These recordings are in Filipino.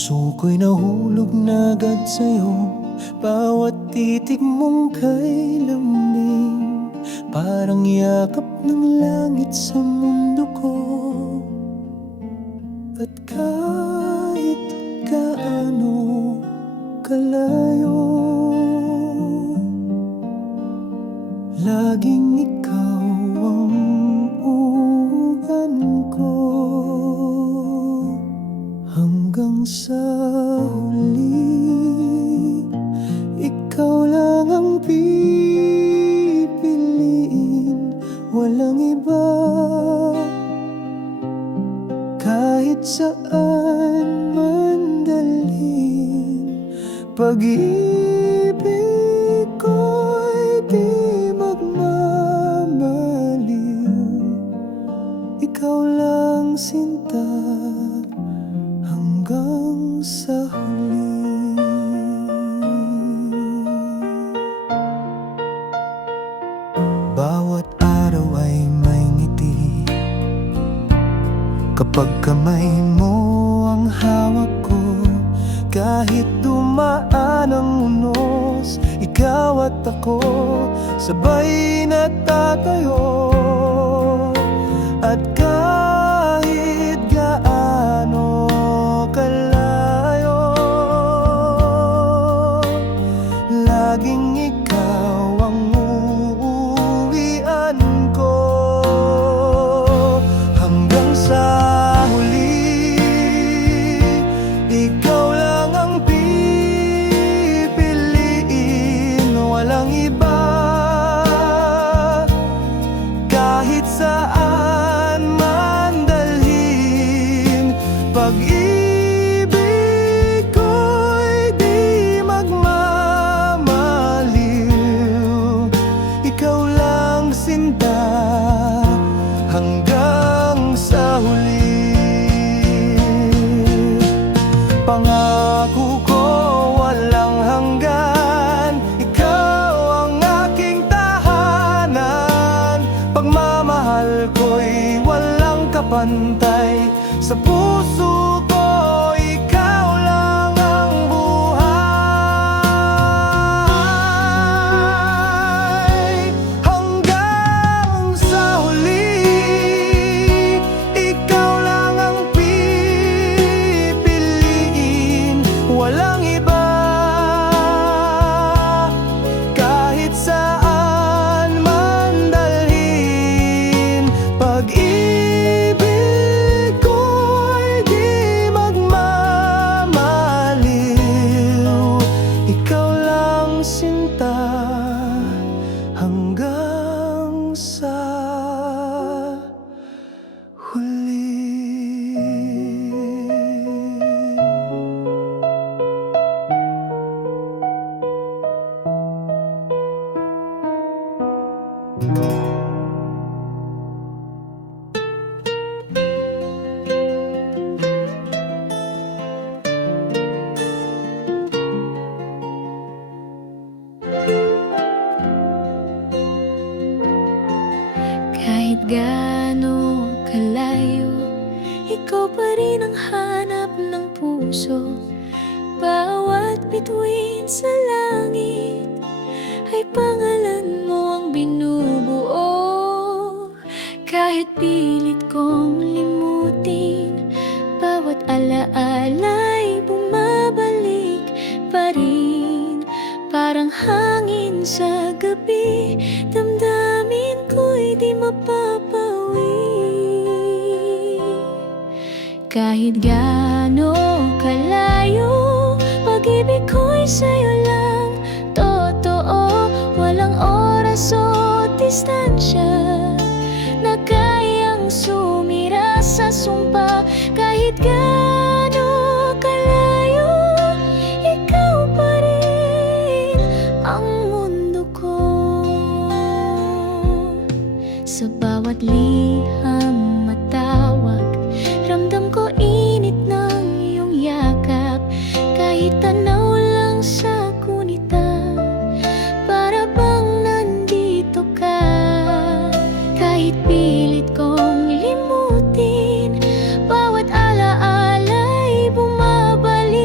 puso ko'y nahulog na agad sa'yo. Bawat titig mong kay lamig, parang yakap ng langit sa mundo ko. At kahit gaano kalayo, laging ikaw ang uhan ko. Hanggang sa huli, ikaw lang ang pipiliin, walang iba. Kahit saan man dalhin, pag-ibig ko'y di magmamaliw. Ikaw lang sinta hanggang sa huli. Bawat araw ay may ngiti, kapag kamay mo ang hawak ko. Kahit dumaan ang unos, ikaw at ako sabay natatayo. At kahit gaano kalayo, laging ikaw ang uuwian ko. Hanggang sa huli, ikaw lang ang pipiliin, walang iba. Kahit saan man dalhin, pag-ibig ko'y di magmamaliw. Ikaw lang sinta hanggang sa huli. Pangako ko walang hanggan, ikaw ang aking tahanan. Pagmamahal ko'y walang kapantay, sa puso ko ikaw lang ang buhay. Hanggang sa huli, ikaw lang ang pipiliin, walang iba. Kahit saan man dalhin, pag-ibig ko'y di magmamaliw. Ikaw lang sinta hanggang sa huli. Kahit gaano kalayo, ikaw pa rin ang hanap ng puso. Bawat bituin sa langit ay pangalan mo ang binubuo. Kahit pilit kong limutin, bawat alaala'y bumabalik pa rin. Parang hangin sa gabi, damdamin ko'y di mapapawi. Kahit gaano kalayo, pag-ibig ko'y sa'yo lang totoo. Walang oras o distansya na kayang sumira sa sumpa. Kahit gaano kalayo, ikaw pa rin ang mundo ko. Sa bawat liham matawag, ramdam ko init ng iyong yakap. Kahit tanaw lang sa kunita, para bang nandito ka. Kahit pilit kong limutin, bawat alaala'y bumabalik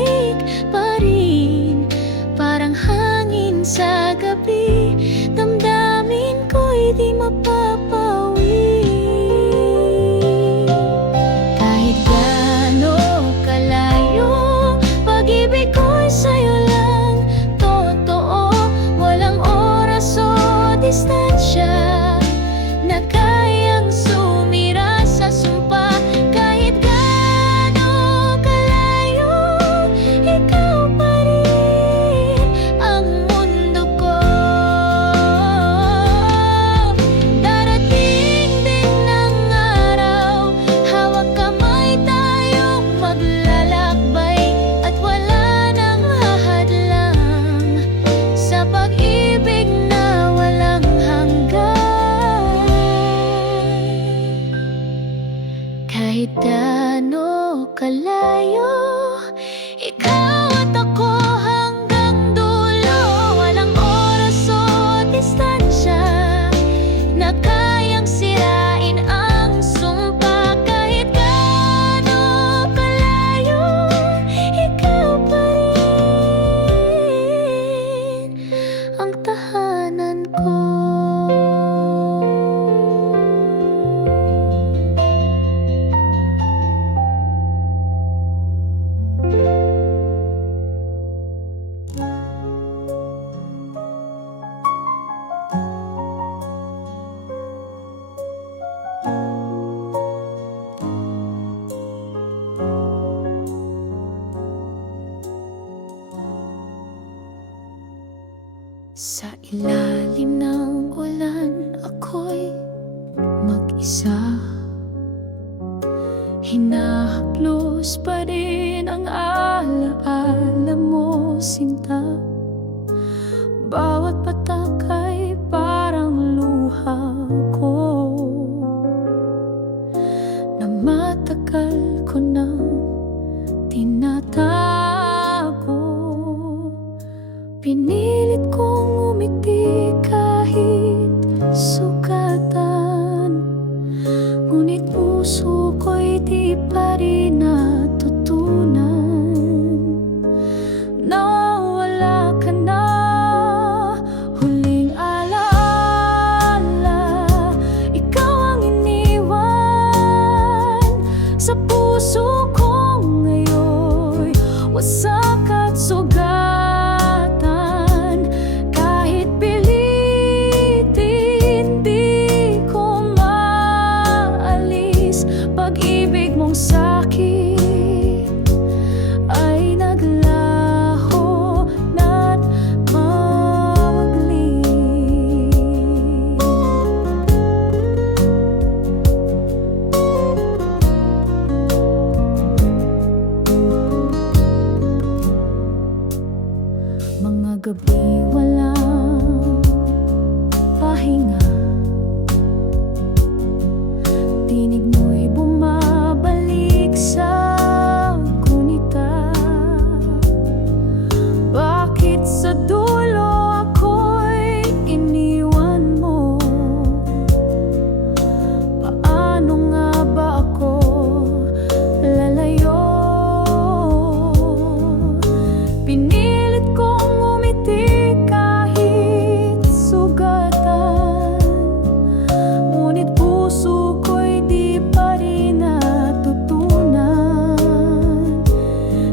Sa ilalim ng ulan ako'y mag-isa. Hinahaplos pa rin ang alaala mo, sinta. Bawat patak ay parang luha ko na matagal ko nang tinatago. Pinilit kong umiti kahit sugatan, ngunit puso ko'y di pa rin natutunan na wala ka na. Huling alaala, ikaw ang iniwan sa puso ko ngayon. Wasak at sugat, pag-ibig mong sa'kin ay naglaho na't mawagli. Mga gabi walang pahinga, tinig mo'y bumabalik sa gunita. Bakit sa dulo ako'y iniwan mo? Paano nga ba ako lalayo? Pinilit kong umiti kahit sugatan, ngunit puso ko'y di pa rin natutunan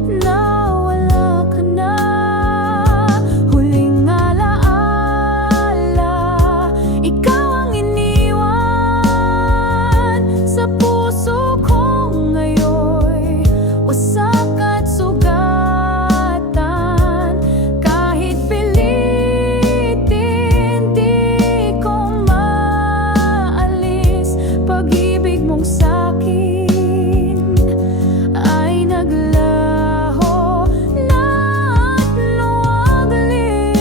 na wala ka na. Huling alaala, ikaw ang iniwan sa puso ko ngayon. Wasak at sugatan, kahit pilitin di ko maalis. Pag-ibig mong sa'kin ay naglaho na't luwagli.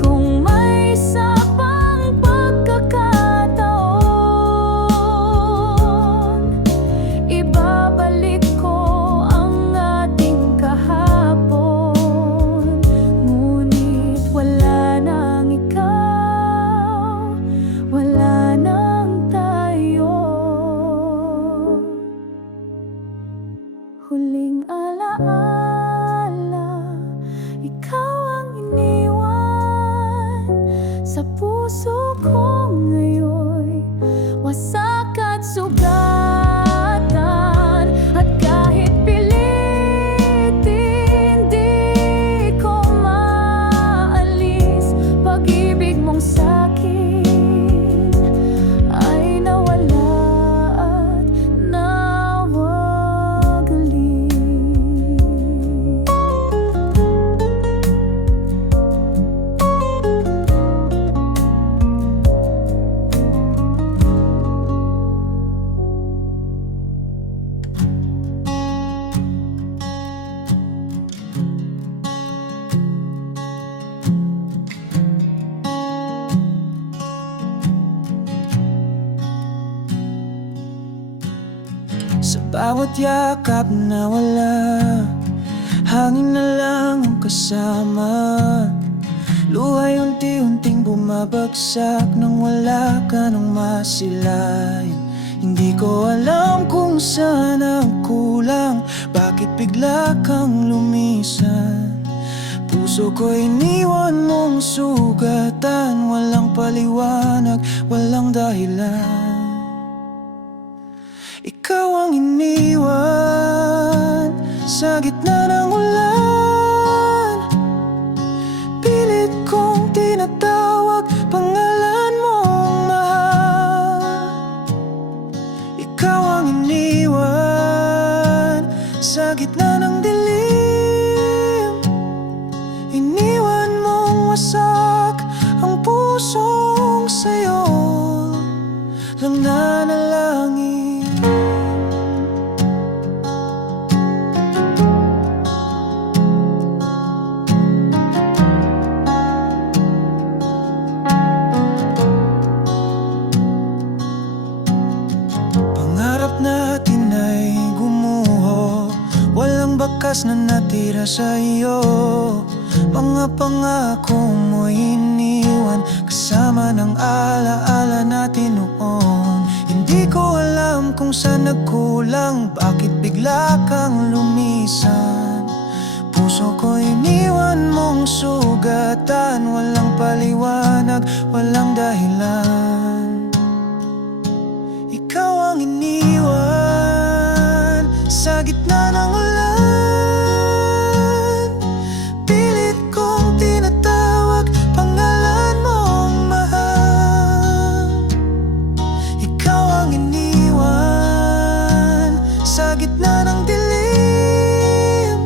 Kung may isa pang pagkakataon, ibabalik ko ang ating kahapon. Ngunit wala nang ikaw, wala nang tayo. Huling alaala, ikaw ang iniwan sa puso ko ngayon. Wasak at sugatan, at kahit pilitin di ko maalis. Pag-ibig mong sa'kin ay nawala at nawagli. Sa bawat yakap na wala, hangin na lang ang kasama. Luhay unti-unting bumabagsak nang wala ka nang masilayan. Hindi ko alam kung saan ang kulang, bakit bigla kang lumisan. Puso ko iniwan mong sugatan, walang paliwanag, walang dahilan. Ikaw ang iniwan sa gitna ng ulan. Pilit kong tinatawag pangalan mong mahal. Ikaw ang iniwan sa gitna ng dilim. wakas na natira sa'yo. Mga pangako mo'y iniwan kasama ng alaala natin noon. Hindi ko alam kung saan nagkulang, bakit bigla kang lumisan. Puso ko iniwan mong sugatan, walang paliwanag, walang dahilan. Ikaw ang iniwan sa gitna ng ulan. Pilit kong tinatawag pangalan mong mahal. Ikaw ang iniwan sa gitna ng dilim.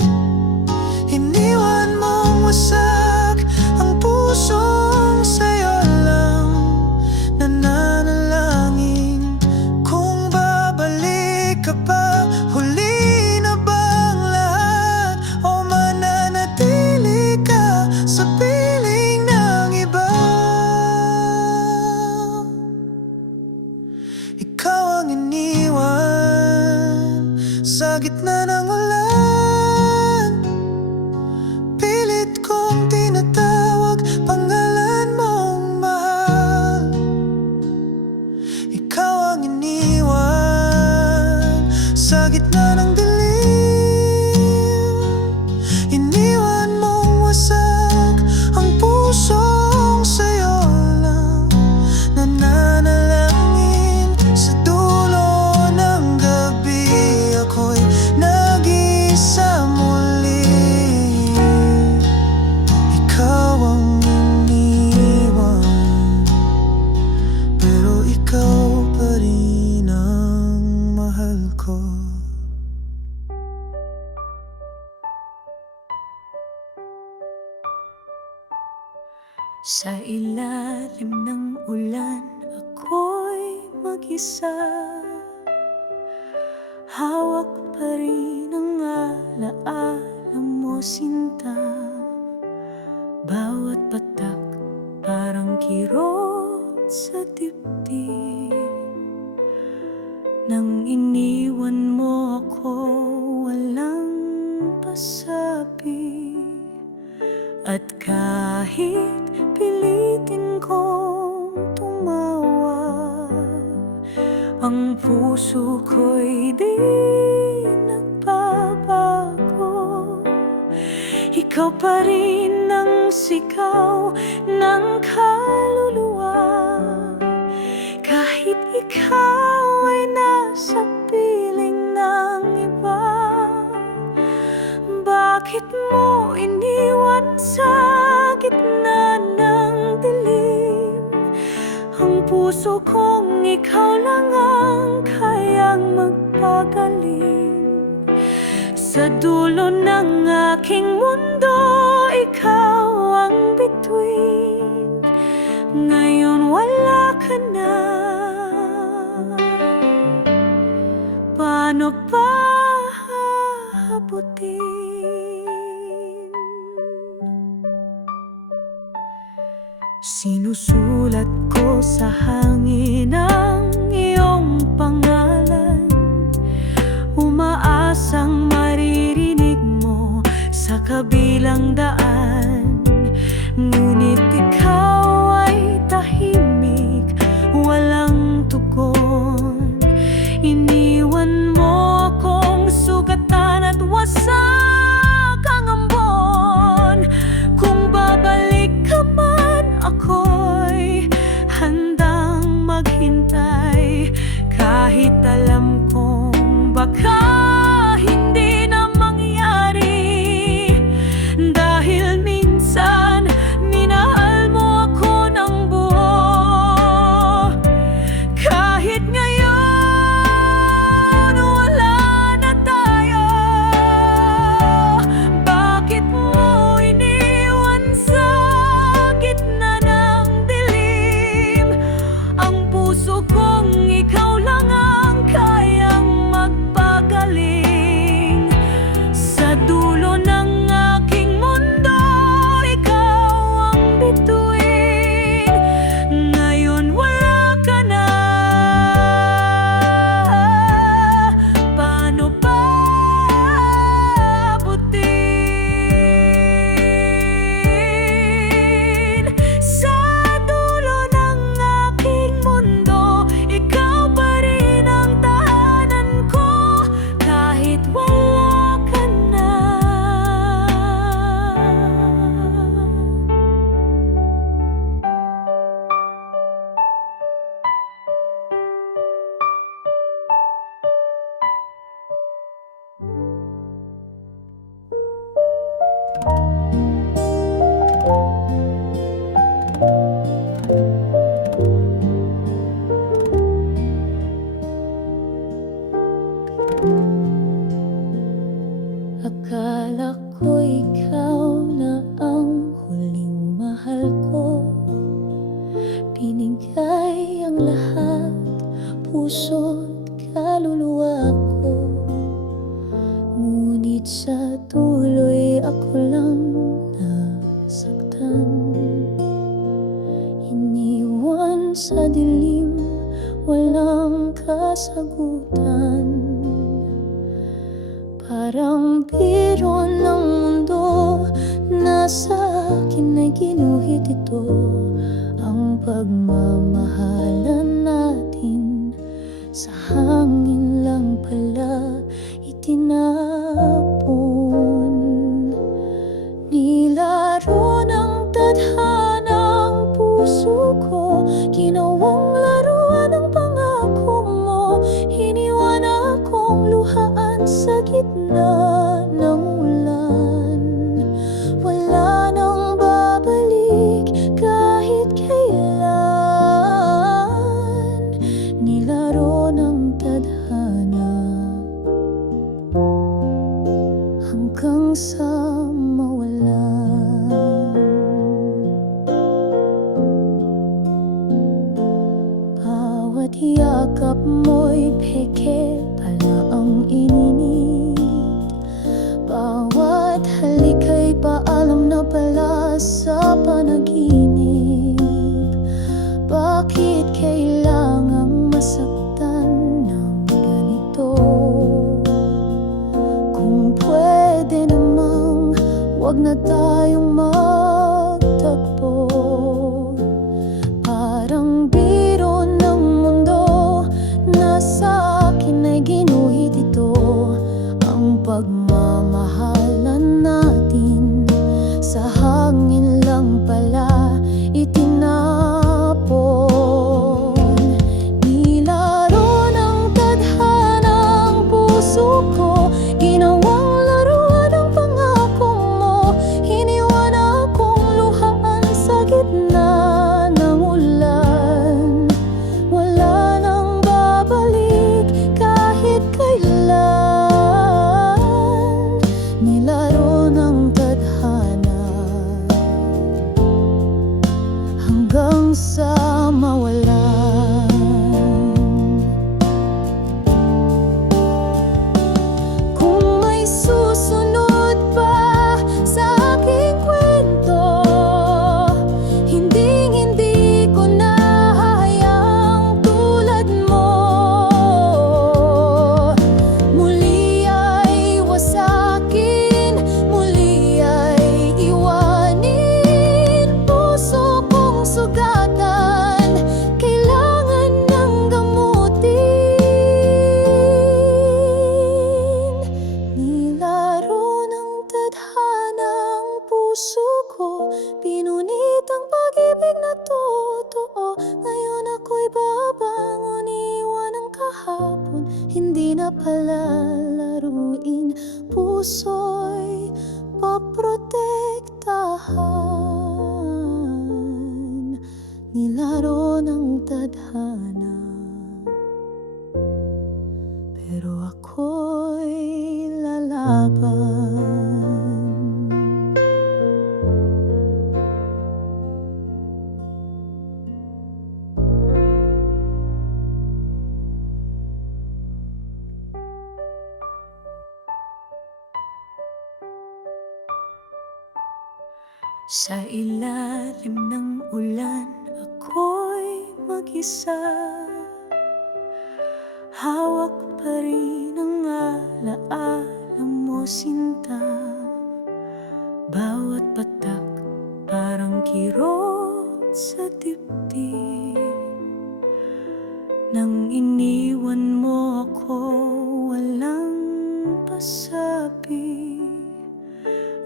Iniwan mong wasak ang pusong sa'yo lang nananalangin. Kung babalik ka pa, huli na bang lahat? O mananatili ka sa piling ng iba? Ikaw ang iniwan sa gitna ng ulan. Pilit kong tinatawag pangalan mong mahal. Ikaw ang iniwan sa gitna ng dilim. Iniwan mong wasak ang pusong sa'yo lang nananalangin. Sa dulo ng gabi ako'y nag-iisa muli. Ikaw ang iniwan, pero ikaw pa rin ang mahal ko. Sa ilalim ng ulan, ako'y mag-isa. Hawak pa rin ang alaala mo, sinta. Bawat patak parang kirot sa dibdib. Nang iniwan mo ako, walang pasabi. At kahit pilitin kong tumawa, ang puso ko'y di nagbabago. Ikaw pa rin ang sigaw ng kaluluwa. Kahit ikaw ay nasa piling ng iba, bakit mo iniwan sa gitna ng dilim? Ang puso kong ikaw lang ang kayang magpagaling. Sa dulo ng aking mundo, ikaw ang bituin. Ngayon wala ka na. Paano pa hahabutin? Sinusulat ko sa hangin ang iyong pangalan, umaasang maririnig mo sa kabilang daan. Ngunit ikaw ay tahimik, walang tugon. Iniwan mo akong sugatan at wasak ang ambon. Kung babalik ka man, ako'y handang maghintay. Kahit alam kong baka hindi na mangyari, dahil minsan minahal Akala ko ikaw na ang huling mahal ko. Binigay ang lahat, puso't kaluluwa ko. Ngunit sa tuloy ako lang nasaktan. Iniwan sa dilim, walang kasagutan. Parang biro ng mundo, nasa akin ay ginuhit ito. Ang pagmamahalan natin sa hangin lang pala itinapon. Nilaro ng tadhana ang puso ko, ginawang laruan ang pangako mo. Iniwan akong luhaan sa gitna ng ulan. Wala nang babalik kahit kailan. Nilaro ng tadhana hanggang sa mawalan. Bawat yakap mo'y peke pala ang ininit. Bawat halik ay paalam na pala sa panaginip. Bakit kailangang masaktan ng ganito? Kung pwede namang wag na tayong magtagpo. Parang biro ng mundo, nasa akin ay ginuhit ito. Ang pagmamahalan natin sa hangin lang pala itinapon. Nilaro ng tadhana ang puso ko, ginawang laruan ang pangako mo. Iniwan akong luhaan sa gitna ng ulan. Wala nang babalik kahit kailan. Nilaro ng tadhana hanggang sa mawalan. Kung may susunod pa sa aking kwento, hinding-hindi ko na hahayaang tulad mo. Muli ay wasakin, muli ay iwanin. Puso kong sugatan, kailangan ng gamutin. Nilaro ng tadhana ang puso ko, pinunit ang pag-ibig na totoo. Ngayon ako'y babangon, iwan ang kahapon, hindi na pala laruin. Puso'y poprotektahan. Nilaro ng tadhana, pero ako'y lalaban. Sa ilalim ng ulan, ako'y mag-isa. Hawak pa rin ang alaala mo, sinta. Bawat patak parang kirot sa dibdib. Nang iniwan mo ako, walang pasabi.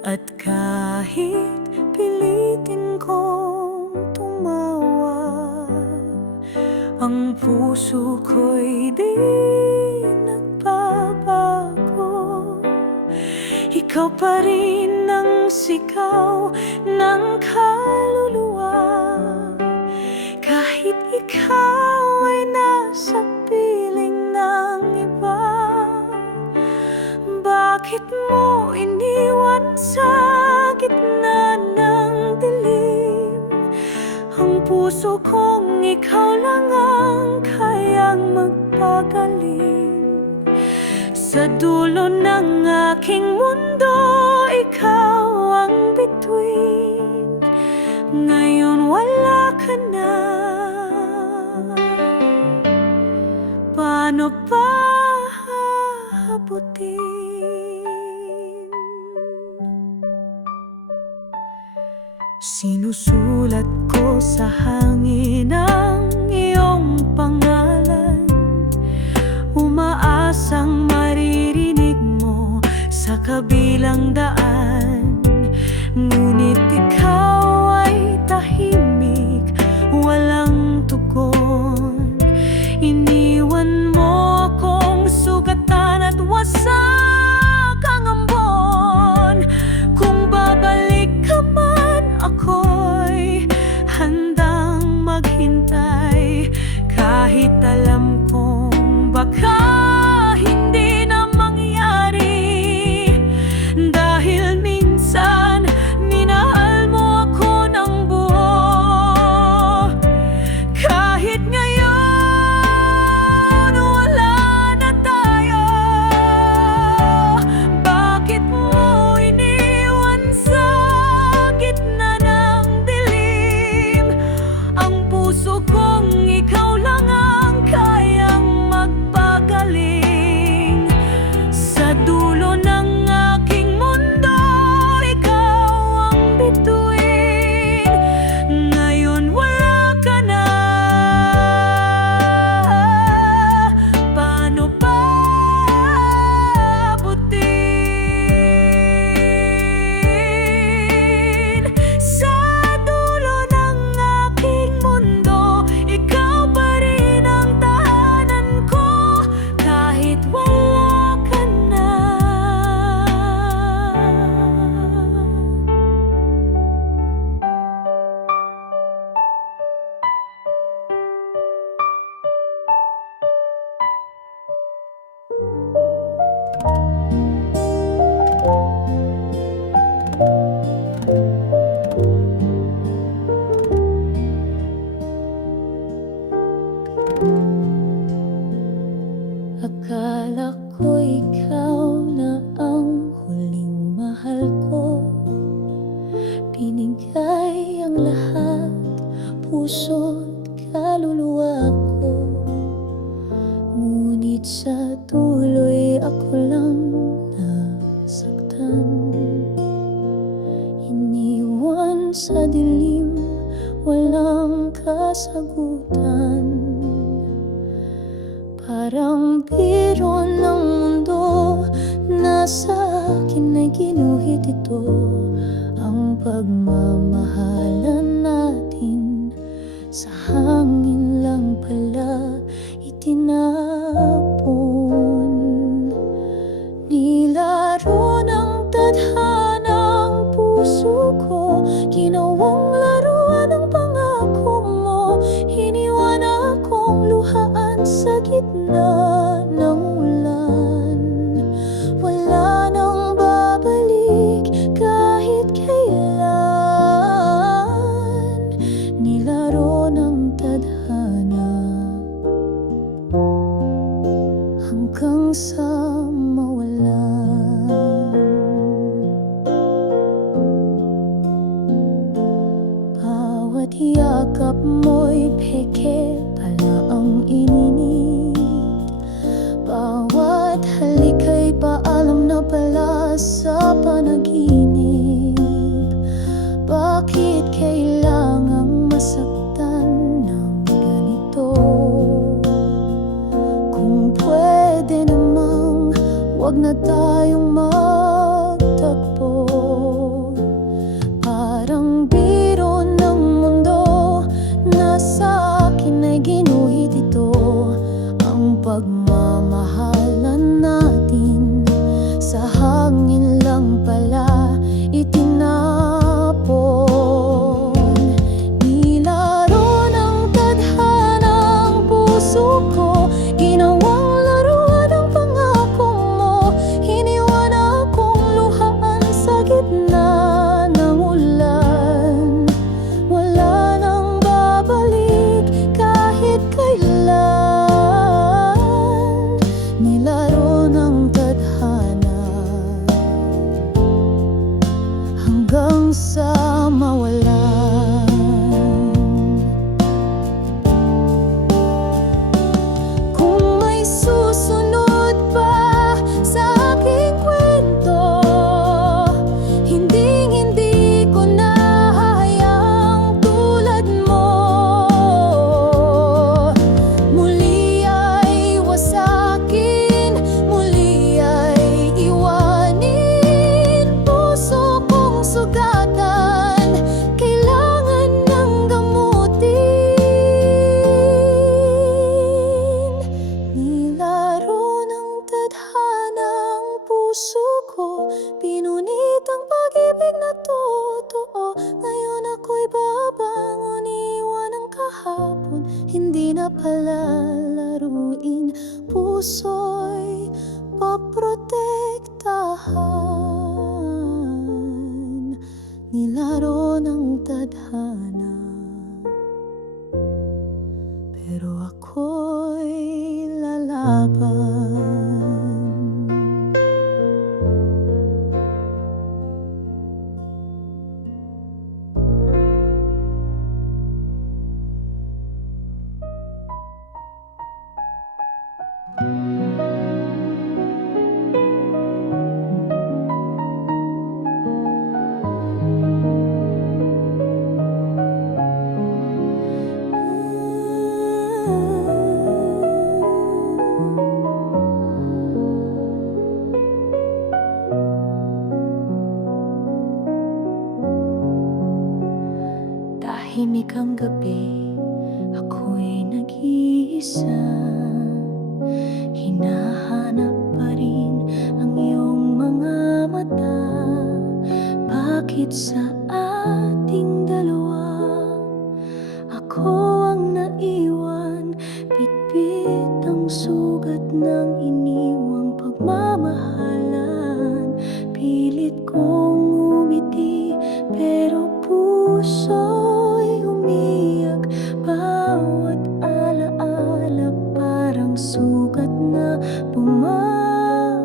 At kahit pilitin kong tumawa, ang puso ko'y di nagbabago. Ikaw pa rin ang sigaw ng kaluluwa. Kahit ikaw ay nasa piling ng iba, Bakit mo iniwan sa gitna ng dilim ang puso kong ikaw lang ang kayang magpagaling? Sa dulo ng aking mundo, ikaw ang bituin. Ngayon wala ka na. Paano pa aabutin? Sinusulat ko sa hangin ang iyong pangalan, umaasang maririnig mo sa kabilang daan. Ngunit ikaw ay tahimik, walang tugon. Iniwan mo akong sugatan at wasak ang ambon. Kung babalik ka man, ako'y handang maghintay, kahit alam kong baka hindi na mangyari. Dahil minsan minahal mo ako ng buo, kahit ngayon wala na tayo. Bakit mo iniwan sa gitna ng dilim ang puso kong ikaw lang ang kayang magpagaling? Sa dulo ng aking mundo, ikaw ang bituin. Ngayon wala ka na. Paano pa aabutin? Sa dulo ng aking mundo, ikaw pa rin ang tahanan ko, kahit wala ka na. Akala ko ikaw na ang huling mahal ko. Binigay ang lahat, puso't kaluluwa ko. Ngunit sa tuloy ako lang nasaktan. Iniwan sa dilim, walang kasagutan. Parang biro ng mundo, nasa akin ay ginuhit ito. Ang pagmamahalan natin sa hangin lang pala itinapon. Nilaro ng tadhana ang puso ko, ginawang laruan ang pangako mo. Iniwan akong luhaan sa gitna ng ulan. Wala nang babalik kahit kailan. Nilaro ng tadhana hanggang sa mawalan. Bawat yakap mo'y peke pala ang ininit. Bawat halik ay paalam na pala sa panaginip. Bakit kailangang masaktan ng ganito? Kung pwede namang wag na tayong magtagpo. Parang biro ng mundo, nasa akin ay ginuhit ito. Ang pagmamahalan natin sa hangin lang pala itinapon. Nilaro ng tadhana ang puso ko, ginawang laruan ang pangako mo. Iniwan puso ko. Pinunit ang pag-ibig na totoo. Ngayon ako'y babangon, iwan ang kahapon. Hindi na palalaruin, puso'y poprotektahan. Nilaro ng tadhana, pero ako'y lalaban. Tahimik ang gabi, ako'y nag-iisa. Hinahanap pa rin ang iyong mga mata. Bakit sa ating dalawa ako ang naiwan? Bitbit ang sugat ng iniwang pagmamahalan. Pilit kong umiti pero puso'y umiyak. Bawat alaala parang sugat na bumabalik.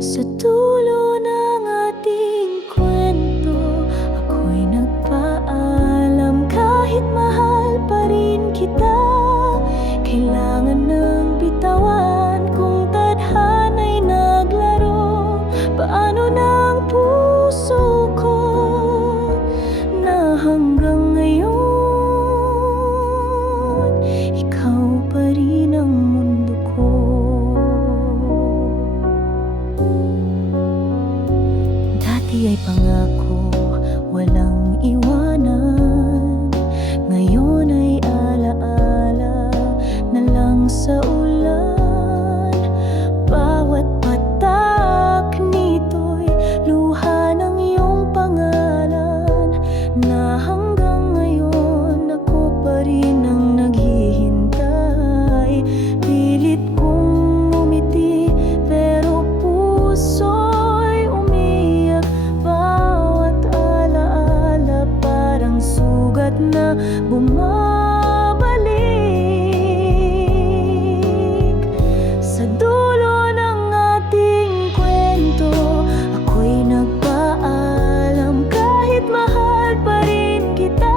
Sa dulo ng ating kwento, ako'y nagpaalam. Kahit mahal pa rin kita, kailangan ng bitawan kung tadhana'y naglaro. Paano ng puso ko na hanggang ngayon ikaw pa rin ang mundo ko? Dati ay pangako, walang iwanan. Ngayon ay alaala na lang sa ulan. Bawat patak nito'y luha ng iyong pangalan. Na hanggang ngayon ako pa rin ang naghihintay. Pilit kong umiti pero puso'y umiyak. Bawat alaala parang sugat na bumabalik. Sa dulo ng ating kwento, ako'y nagpaalam. Kahit mahal pa rin kita,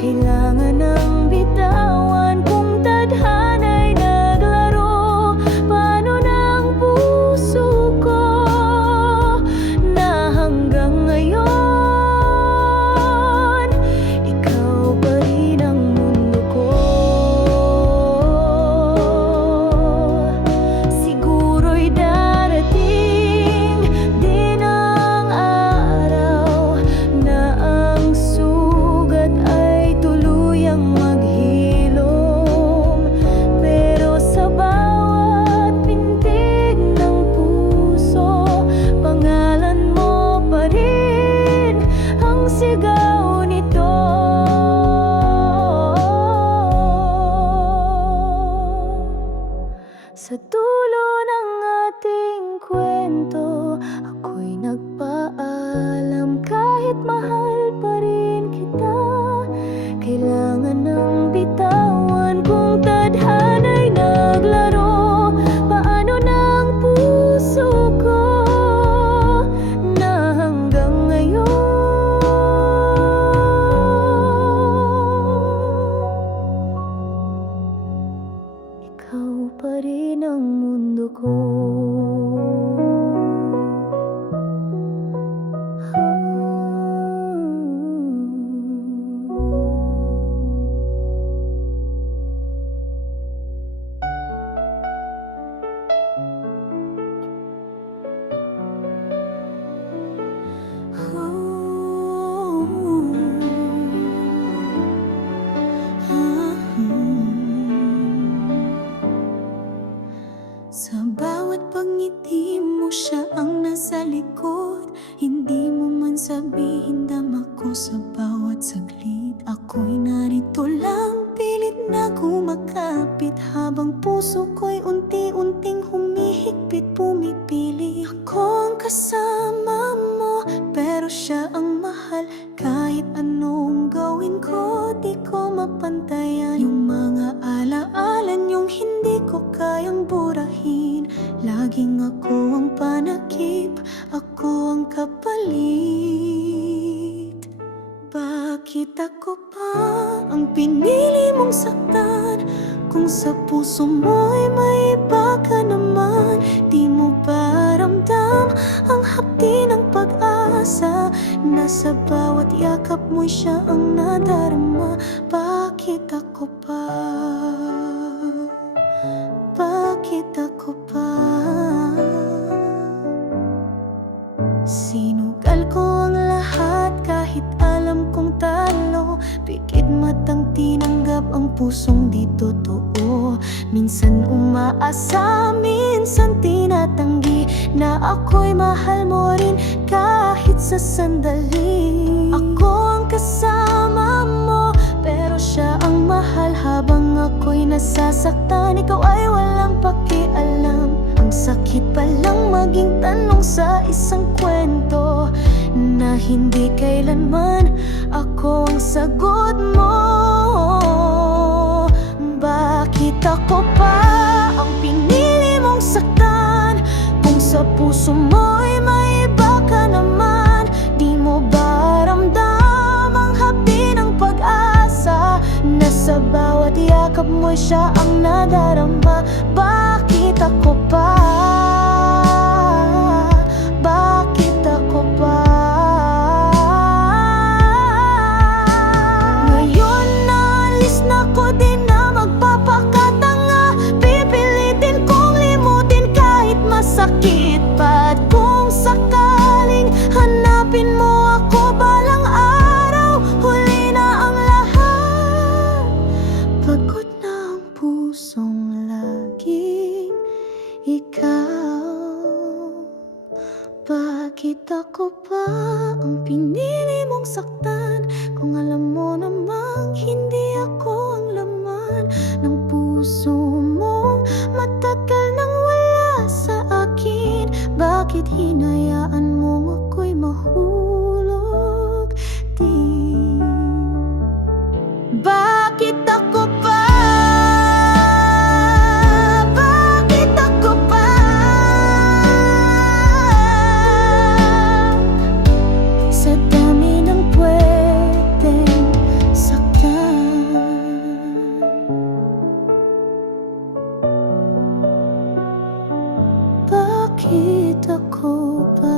kailangan ng bitawan kung tadhana'y naglaro. Paano ng puso ko na hanggang ngayon ikaw pa rin ang mundo ko? Siguro'y darating din ang araw na ang sugat ay tuluyang maghilom. Pero sa bawat pintig ng puso, pangalan mo pa rin ang sigaw nito. Sa dulo ng ating kwento, ako'y nagpaalam. Kahit mahal pa rin kita, kailangan ng bitawan kung tadhana'y naglaro. Paano ng puso ko na hanggang ngayon ikaw pa rin ang mundo ko? Sa bawat pagngiti mo siya ang nasa likod. Hindi mo man sabihin dama ko sa bawat saglit. Ako'y narito lang, pilit na kumakapit, habang puso ko'y unti-unting humihigpit, pumipili. Ako ang kasama mo, pero siya ang mahal. Kahit anong gawin ko, di ko mapantayan yung mga alaala niyong hindi ko kayang burahin. Laging ako ang panakip, ako ang kapalit. Bakit ako pa ang pinili mong saktan? Kung sa puso mo'y may iba ka naman, di mo ba ramdam ang hapdi ng pag-asa? Nasa bawat yakap mo'y siya ang nadarama. Bakit ako pa? Bakit ako pa? Sinugal ko ang lahat kahit alam kong talo. Pikit matang tinanggap ang pusong di totoo. Minsan umaasa, minsan tinatanggi na ako'y mahal mo rin kahit sa sandali. Ako ang kasama mo, pero siya ang mahal. Habang ako'y nasasaktan, ikaw ay walang pakialam. Ang sakit palang maging tanong sa isang kwento na hindi kailanman ako ang sagot mo. Bakit ako pa ang pinili mong saktan? Kung sa puso mo'y may iba ka naman, di mo ba ramdam ang hapdi ng pag-asa? Nasa bawat yakap mo'y siya ang nadarama. Bakit ako pa? Bakit ako pa? Ngayon naalis na ko, di na magpapakatanga. Pipilitin kong limutin kahit masakit pa. At kung sakaling hanapin mo ako balang araw, huli na ang lahat. Pagod na ang pusong laging ikaw. Bakit ako pa ang pinili mong saktan? Kung alam mo namang hindi ako ang laman ng puso mo. Matagal nang wala sa akin, bakit hinayaan mong ako'y mahulog din? Bakit ako pa? Bakit ako pa? Sa dami ng pwedeng saktan, bakit ako pa?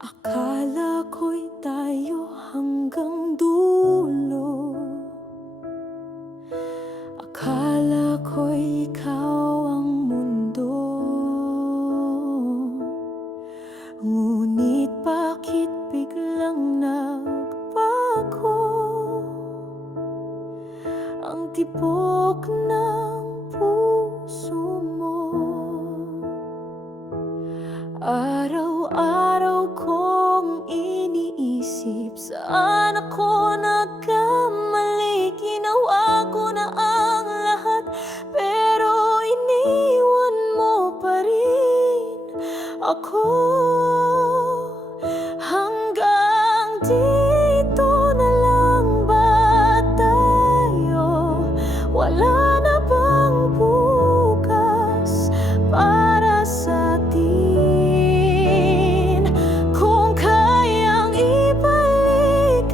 Akala ko'y tayo hanggang dulo. Akala ko'y ikaw ang mundo. Ngunit bakit biglang nagbago ang tibok ng puso mo? Araw-araw kong iniisip, saan ako nagkamali? Ginawa ko na ang lahat, pero iniwan mo pa rin ako. Hanggang dito na lang ba tayo? Wala na bang bukas para sa atin? Kung kayang ibalik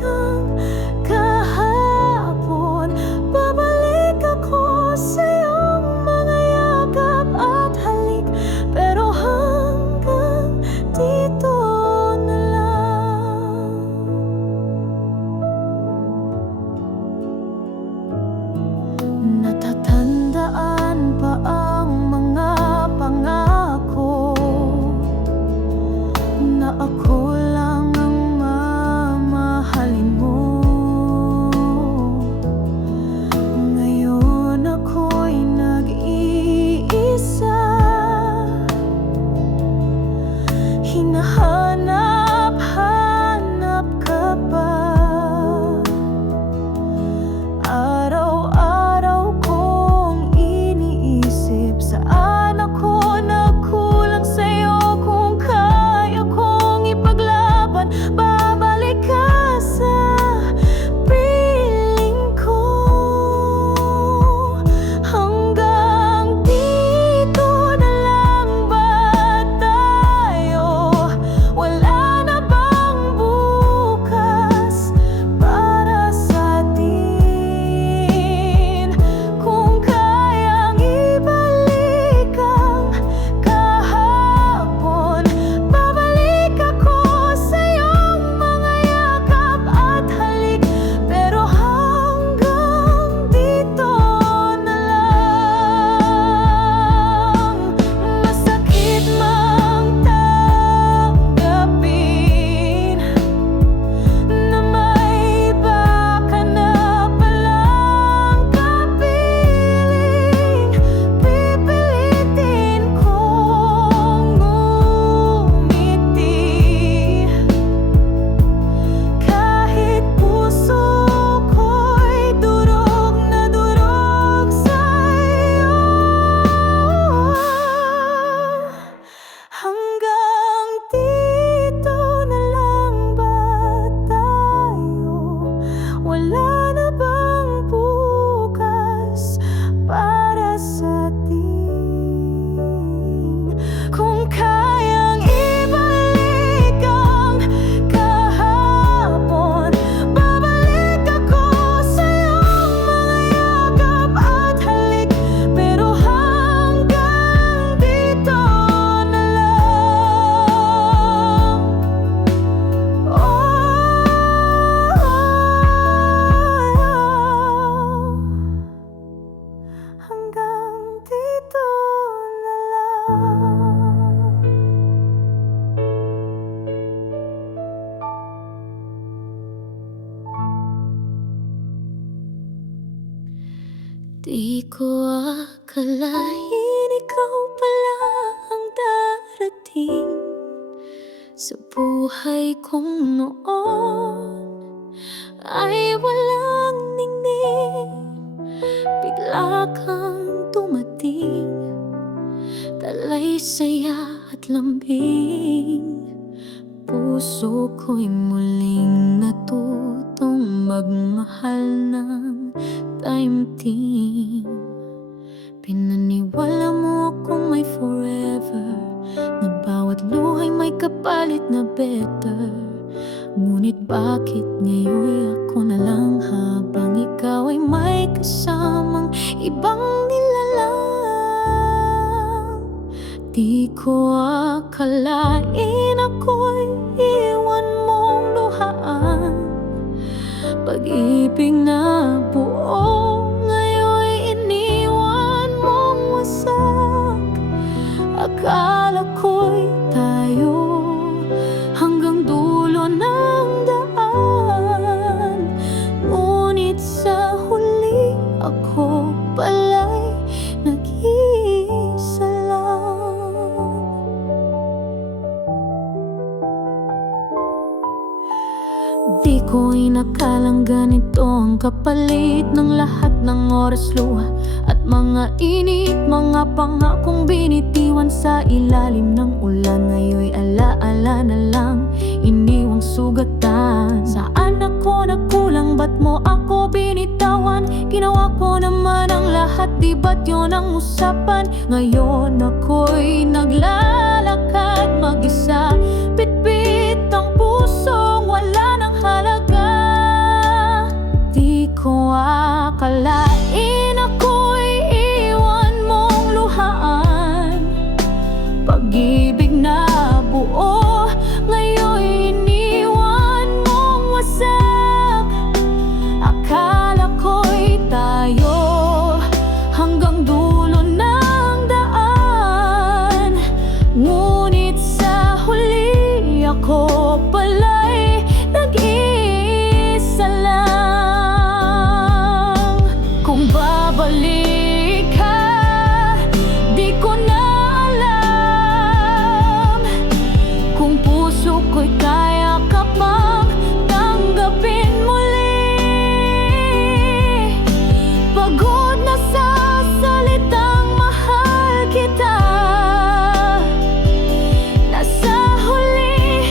Di ko akalain ikaw pala ang darating sa buhay kong noon ay walang ningning. Bigla kang dumating, dalay saya at lambing. Puso ko'y muling natutong magmahal ng taimtim. Pinaniwala mo akong may forever, na bawat luha'y may kapalit na better. Ngunit bakit ngayon'y ako na lang, habang ikaw ay may kasamang ibang nilalang? Di ko akalain ako'y iwan mong luhaan. Pag-ibig na buo ngayon'y iniwan mong wasak. Akala ko'y tayo hanggang dulo ng daan, ngunit sa huli ako pala'y nag-iisa lang. Di ko inakalang ganito ang kapalit ng lahat ng oras, luha at mga init. Mga pangakong binitiwan sa ilalim ng ulan, ngayon'y alaala na lang, iniwang sugatan. Saan ako nagkulang, ba't mo ako binitawan? Ginawa ko naman ang lahat, di ba't yun ang usapan? Ngayon ako'y naglalakad mag-isa, bitbit ang pusong wala ng halaga. Di ko akalain ako'y iwan mong luhaan. Pag-ibig na buo ngayon'y iniwan mong wasak. Akala ko'y tayo hanggang dulo ng daan, ngunit sa huli ako pala'y nag-iisa lang. Kung babalik ka, di ko na alam kung puso ko'y kaya ka pang tanggapin muli. Pagod na sa salitang mahal kita, nasa huli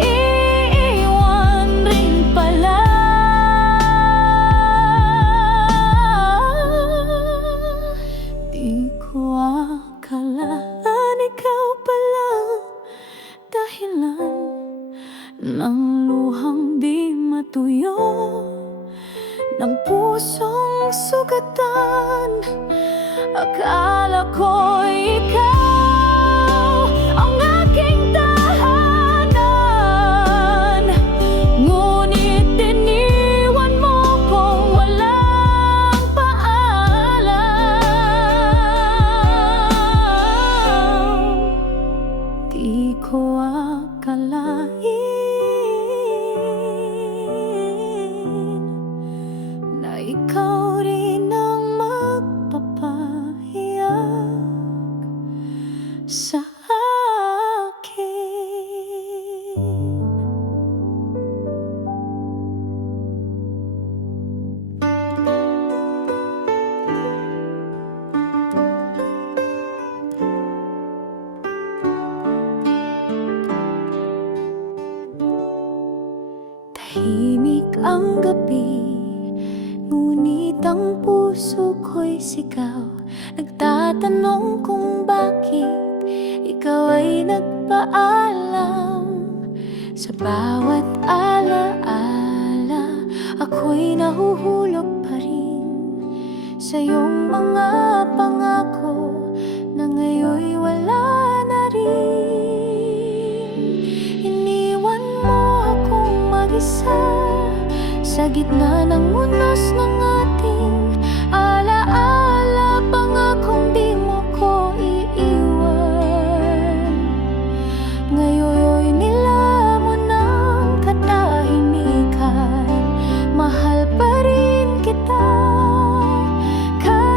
iiwan rin pala. Di ko akalaan ikaw pala dahilan ng luhang di matuyo, ng pusong sugatan. Akala ko'y ikaw ang aking tahanan, ngunit iniwan mo kong walang paalam. Di ko akalain na ikaw rin ang magpapahayag sa akin. Tahimik ang gabi, ngunit ang puso ko'y sigaw. Nagtatanong kung bakit ikaw ay nagpaalam. Sa bawat alaala, ako'y nahuhulog pa rin sa iyong mga pangako na ngayon'y wala na rin. Iniwan mo akong mag-isa sa gitna ng unos ng ating alaala. Pangakong di mo ko iiwan, ngayon'y nilamon ng katahimikan. Mahal pa rin kita kahit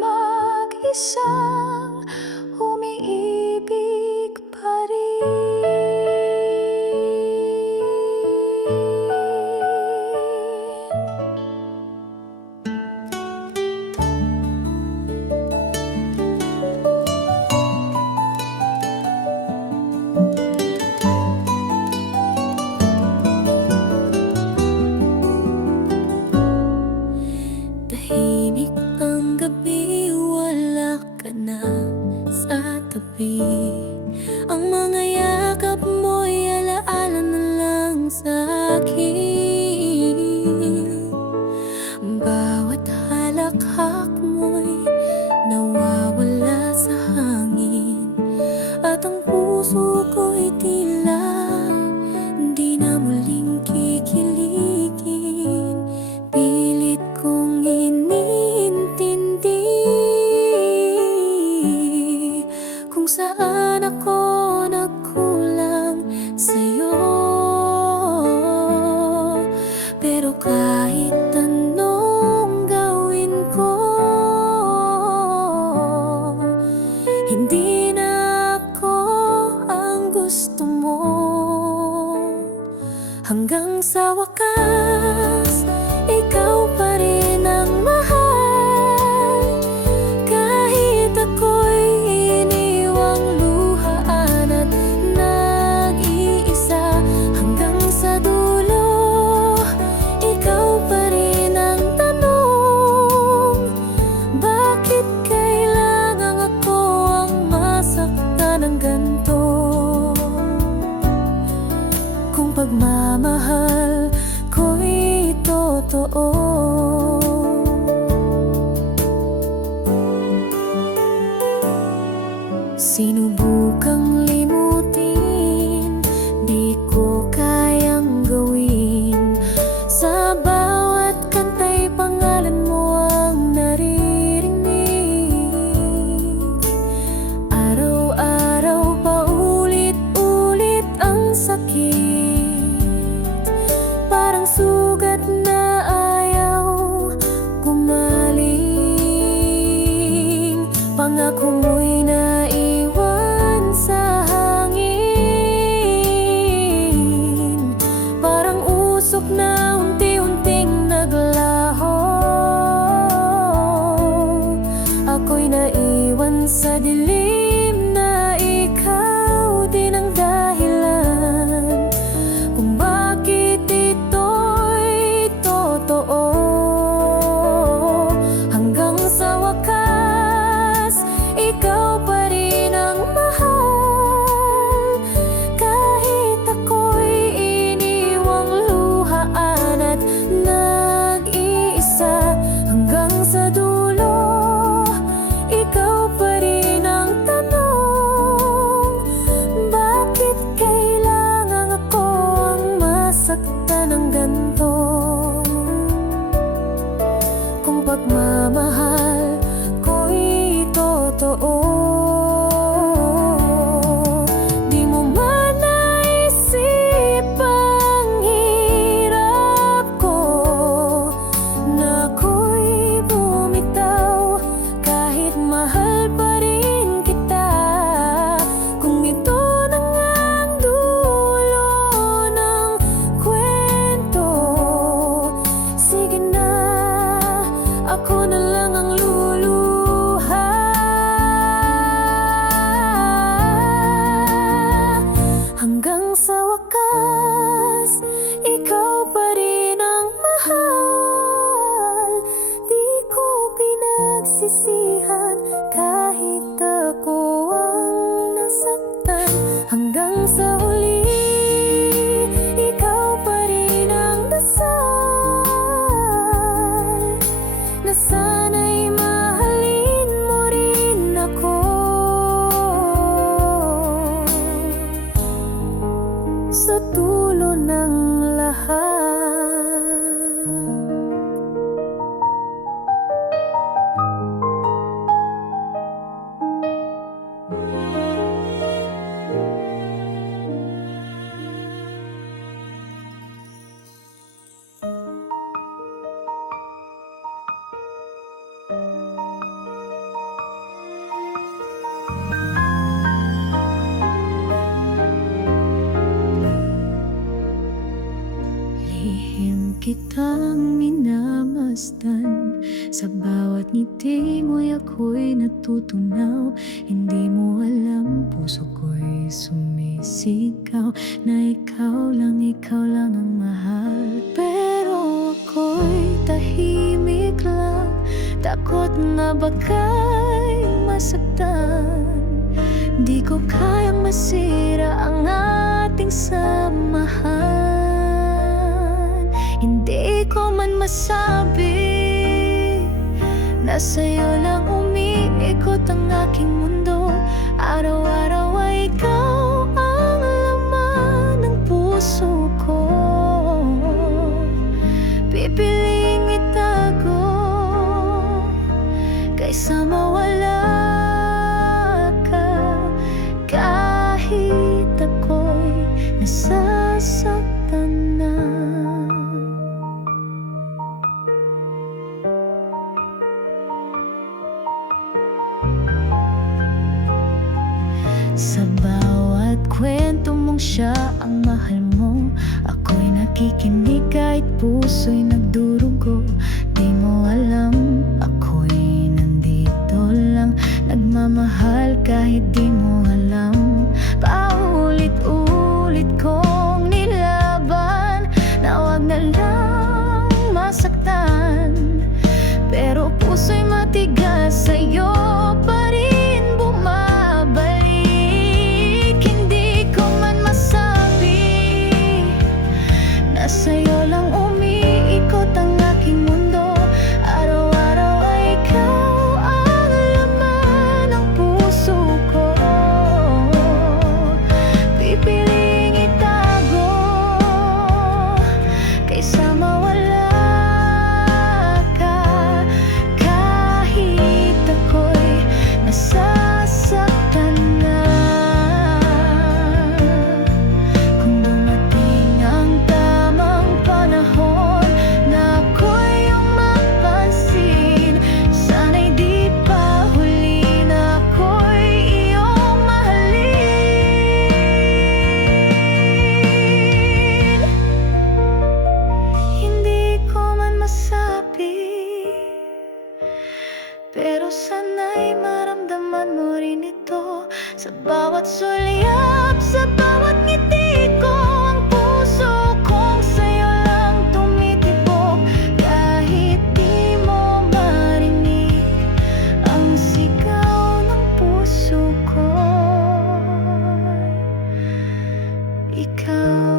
mag-isang umiibig pa rin. Tahimik ang gabi, wala ka na sa tabi. Ang mga yakap mo'y alaala na lang sa akin. Bawat halakhak mo'y nawawala sa hangin, at ang puso ko'y tila di na muling kikiligin. Pilit kong iniintindi kung saan ako nagkulang sa'yo. Pero kahit anong gawin ko, hindi na ako ang gusto mo. Hanggang sa wakas, ikaw pa rin ang mahal. Kahit ako'y iniwang luhaan at nag-iisa, hanggang sa dulo, ikaw pa rin ang tanong. Bakit kailangan ako ang masaktan ng ganito? Kung pagmamahal ko'y totoo, sinubukang limutin, di ko kayang gawin. Sa bawat kanta'y pangalan mo ang naririnig. Araw-araw paulit-ulit ang sakit, parang sugat na ayaw gumaling. Pangako mo'y naiwan sa hangin, parang usok na unti-unting naglaho. Ako'y naiwan sa dilim na ikaw din ang dahilan kung bakit ito'y totoo. Hanggang sa wakas, ikaw pa rin ang mahal. Kahit ako'y iniwang luhaan at nag-iisa, hanggang sa dulo, ikaw pa rin ang tanong. Bakit kailangan ako ang masaktan ng ganito? Kung pagmamahal ko'y totoo, di mo man naisip ang hirap ko, na ako'y bumitaw kahit mahal pa rin kita. Kung ito na nga ang dulo ng kwento, sige na, ako na lang ang luluha. Hanggang sa wakas, ikaw pa rin ang mahal. Di ko pinagsisihan kahit ako ang nasaktan. Hanggang sa huli, ikaw pa rin ang dasal, na sana'y mahalin mo rin ako. Sa dulo ng lahat. kitang minamasdan. Sa bawat ngiti mo'y ako'y natutunaw. Hindi mo alam, puso ko'y sumisigaw na ikaw lang ang mahal. Pero ako'y tahimik lang, takot na baka'y masaktan. Di ko kayang masira ang ating samahan. Hindi ko man masabi na sa'yo lang umiikot ang aking mundo. Araw-araw ay ikaw ang laman ng puso ko. Pipiling itago kaysa mawala ka. Kahit ako'y nasasaktan na. Sa bawat kwento mong siya ang mahal mo, ako'y nakikinig kahit puso'y nagdurugo. Di mo alam, ako'y nandito lang, nagmamahal kahit di mo alam. Paulit-ulit kong nilaban na wag na lang masaktan. Pero puso'y matigas, sa'yo pa rin bumabalik. Hindi ko man masabi na sa'yo lang umiikot ang aking mundo. Araw-araw ay ikaw ang laman ng puso ko. Pipiling itago kaysa mawala ka. Kahit ako'y nasasaktan na. Kung dumating ang tamang panahon na ako'y iyong mapansin, sana'y di pa huli na ako'y iyong mahalin. Hindi ko man masabi, pero sana'y maramdaman mo rin ito. Sa bawat sulyap, sa bawat ngiti ko, ang puso kong sa'yo lang tumitibok. Kahit di mo marinig ang sigaw ng puso ko, ikaw.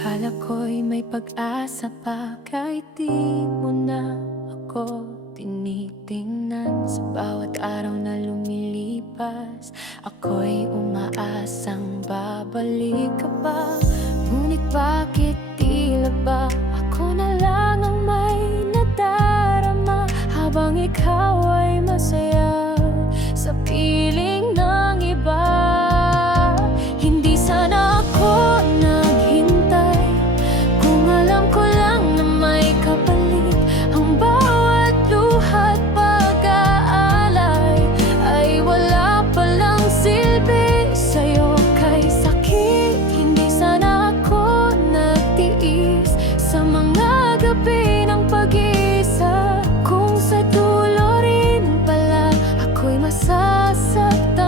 Akala ko'y may pag-asa pa kahit di mo na ako tinitingnan. Sa bawat araw na lumilipas, ako'y umaasang babalik ka pa. Ngunit bakit tila ba ako na lang ang may nadarama, habang ikaw ay masaya sa piling ng iba? Hindi sana ako naghintay kung alam ko lang na may kapalit. Ang bawat luha't pag-aalay ay wala palang silbi sa'yo. Kay sakit, hindi sana ako nagtiis sa mga gabi ng pag-iisa. Kung sa dulo rin pala ako'y masasaktan.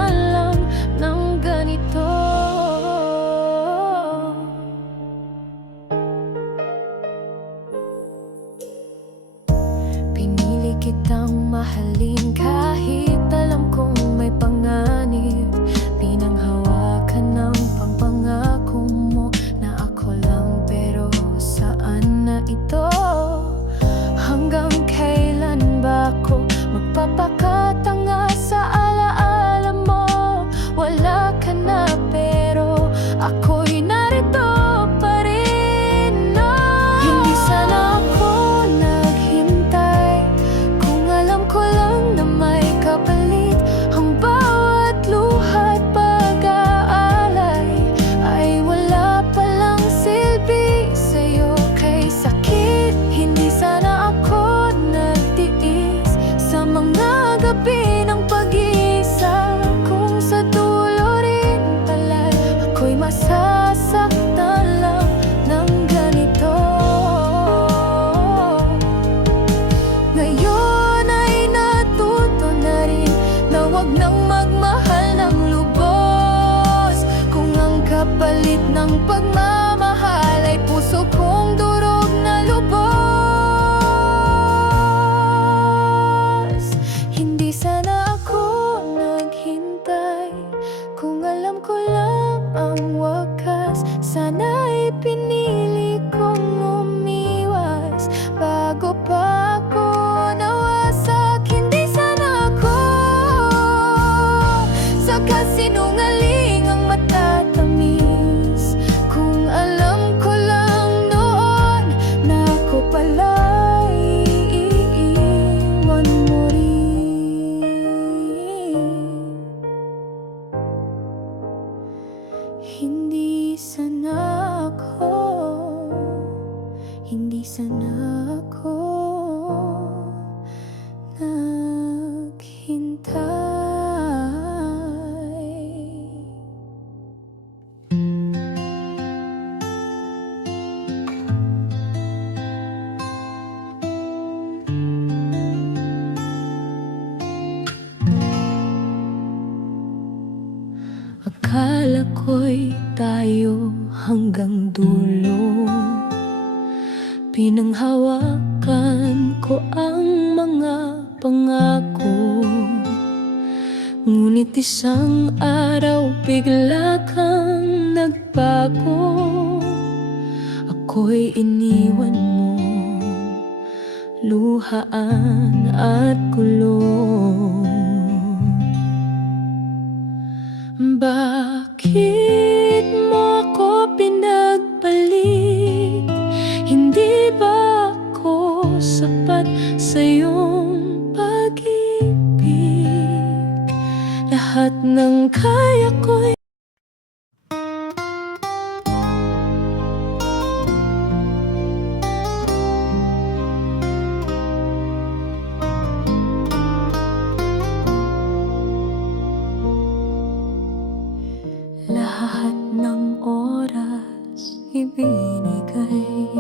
bago pa ako nawasak. Hindi sana ako sa kasinungaling ang matatamis. Kung alam ko lang noon na ako pala'y iiwan mo rin. Hindi sana ako naghintay. Akala ko'y tayo hanggang dulo. Pinanghawakan ko ang mga pangako. Ngunit isang araw bigla kang nagbago. Ako'y iniwan mo, luhaan at kulong. Bakit mo ako pinagpalit? Hindi ba ako sapat sa iyong pag-ibig? Lahat ng kaya ko'y lahat ng oras ibinigay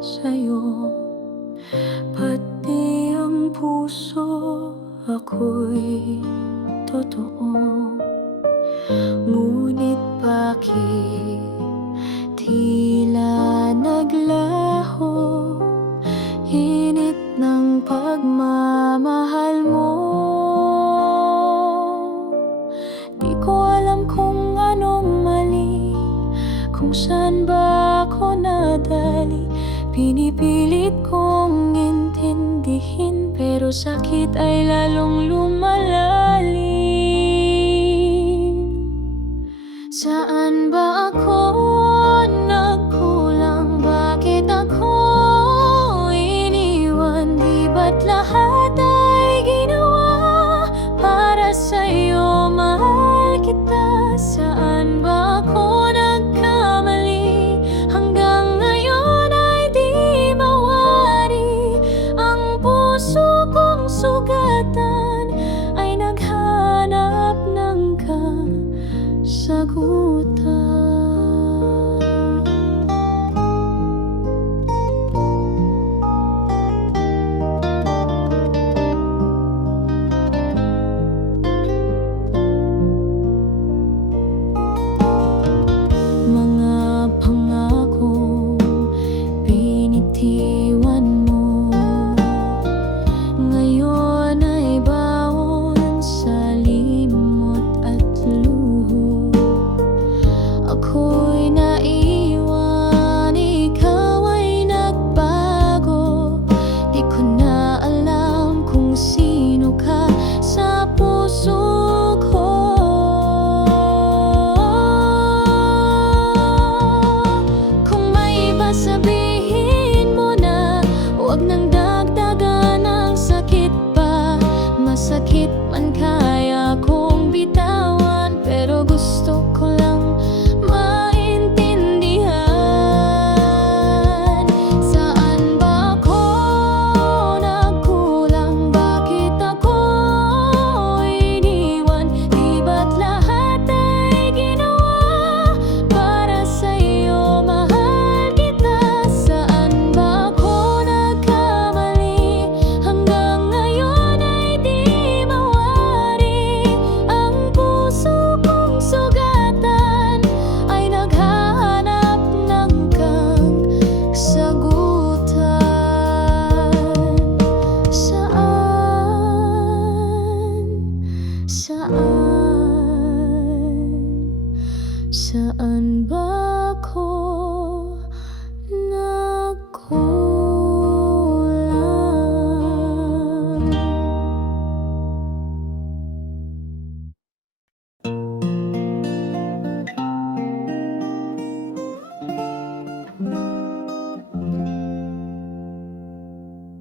sa'yo, pati ang puso ako'y totoo. Ngunit bakit tila naglaho init ng pagmamahal mo? Di ko alam kung anong mali, kung saan ba ako nadali. Pinipilit kong intindihin, pero sakit ay lalong lumalalim. Saan ba ako nagkulang? Bakit ako iniwan? Di ba't lahat ay ginawa para sa'yo? Mahal kita. Saan ba ako nagkamali? Hanggang ngayon ay di mawari. Ang puso kong sugatan ay naghanap ng kasagutan.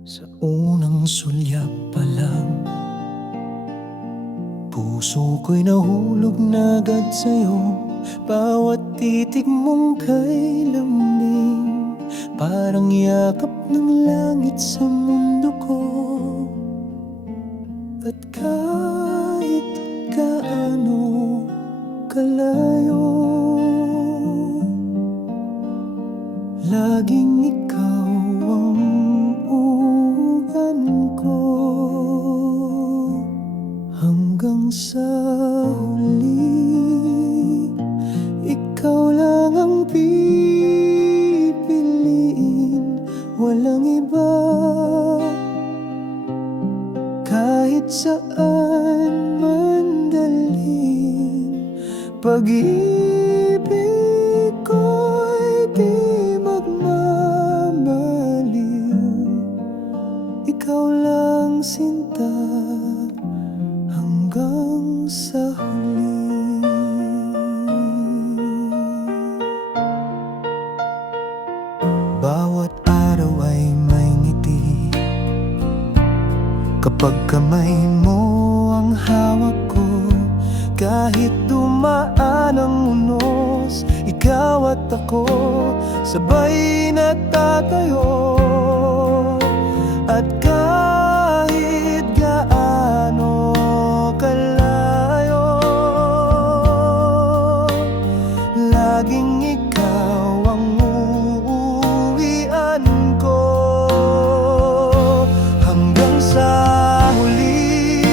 Sa unang sulyap pa lang, puso ko'y nahulog na agad sa'yo. Bawat titig mong kay lambing, parang yakap ng langit sa mundo ko. At kahit gaano kalayo, laging ikaw ang uwan ko. Hanggang sa huli, ikaw lang ang pipiliin, walang iba. Kahit saan man dalhin, pag-ibig ko'y di magmamaliw. Ikaw lang sinta hanggang sa huli. Bawat araw ay may ngiti, kapag kamay mo ang hawak ko. Kahit dumaan ang unos, ikaw at ako sabay natatayo. At kahit gaano kalayo, laging ikaw ang uuwian ko. Hanggang sa huli,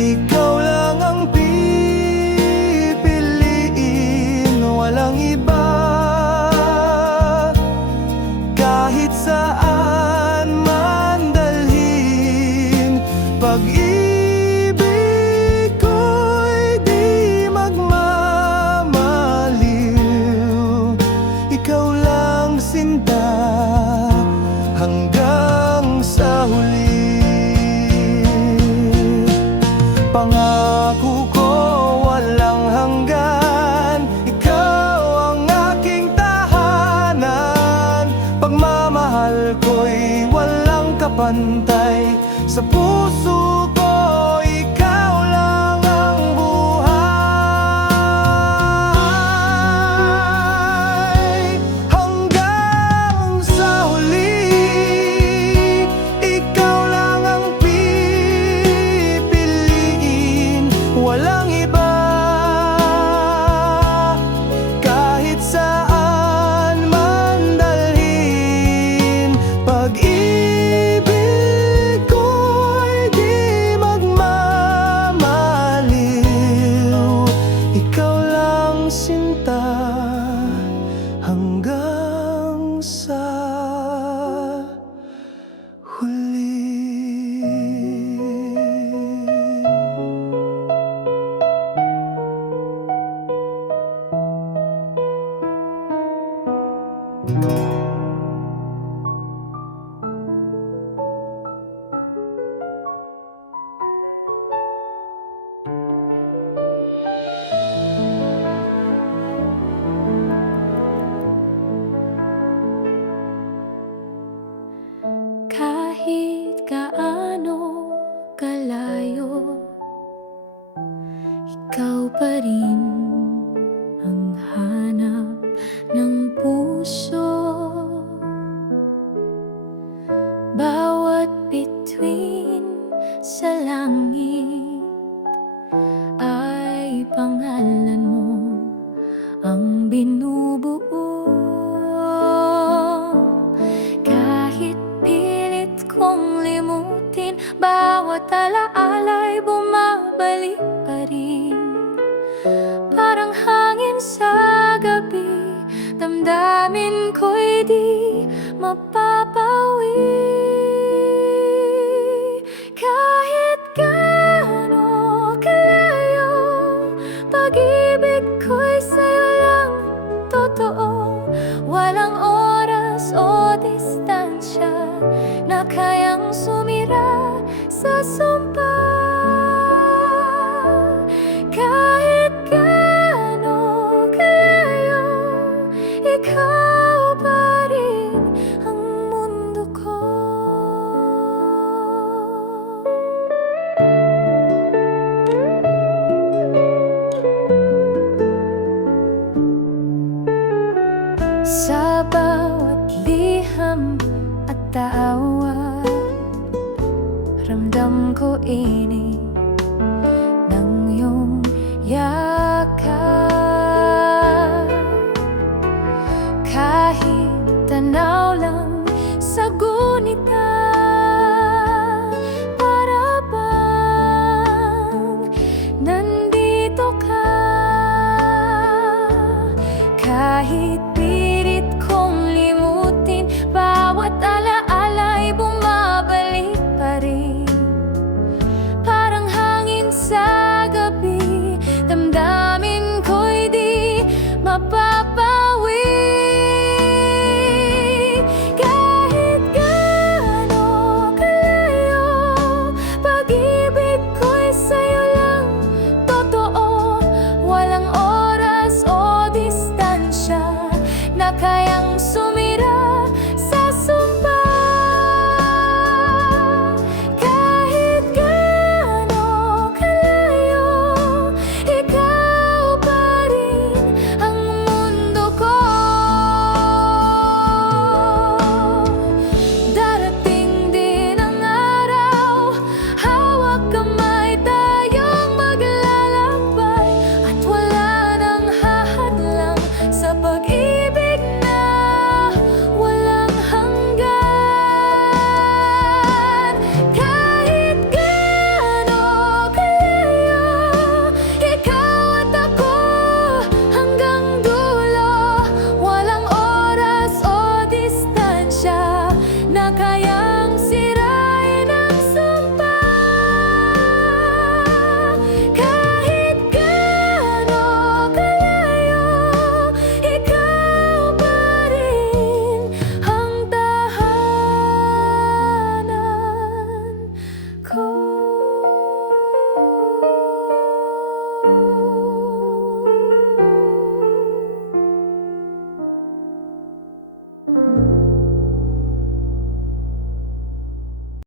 ikaw lang ang pipiliin, walang iba. Kahit saan man dalhin, pag-ibig ko'y di magmamaliw. Ikaw lang sinta hanggang sa huli. Pangako ko walang hanggan, ikaw ang aking tahanan. Pagmamahal ko'y walang kapantay, sa puso ko ikaw lang ang buhay. Hanggang sa huli, ikaw lang ang pipiliin, walang iba. Kahit saan man dalhin, pag-ibig ko'y di magmamaliw. Ikaw lang sinta hanggang sa huli. Kahit gaano kalayo, ikaw pa rin ang hanap ng puso. Bawat bituin sa langit ay pangalan mo ang binubuo. Kahit pilit kong limutin, bawat alaala'y bumabalik pa rin. Parang hangin sa gabi, damdamin ko'y di mapapawi. Kahit gaano kalayo, pag-ibig ko'y sa'yo lang totoo. Walang oras o distansya na kayang sumira sa sumpa. Kahit gaano kalayo, ikaw pa rin ang mundo ko. ko ini ng iyong yakap. Kahit tanaw lang sa